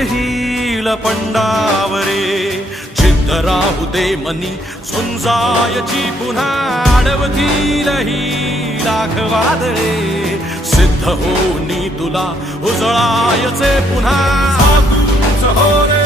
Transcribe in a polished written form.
येईल पंडावरे जिद्द राहू दे मनी झुंजायची पुन्हा अडवतील ही लाख वादळे सिद्ध होनी तुला उजळायचे पुन्हा हो रे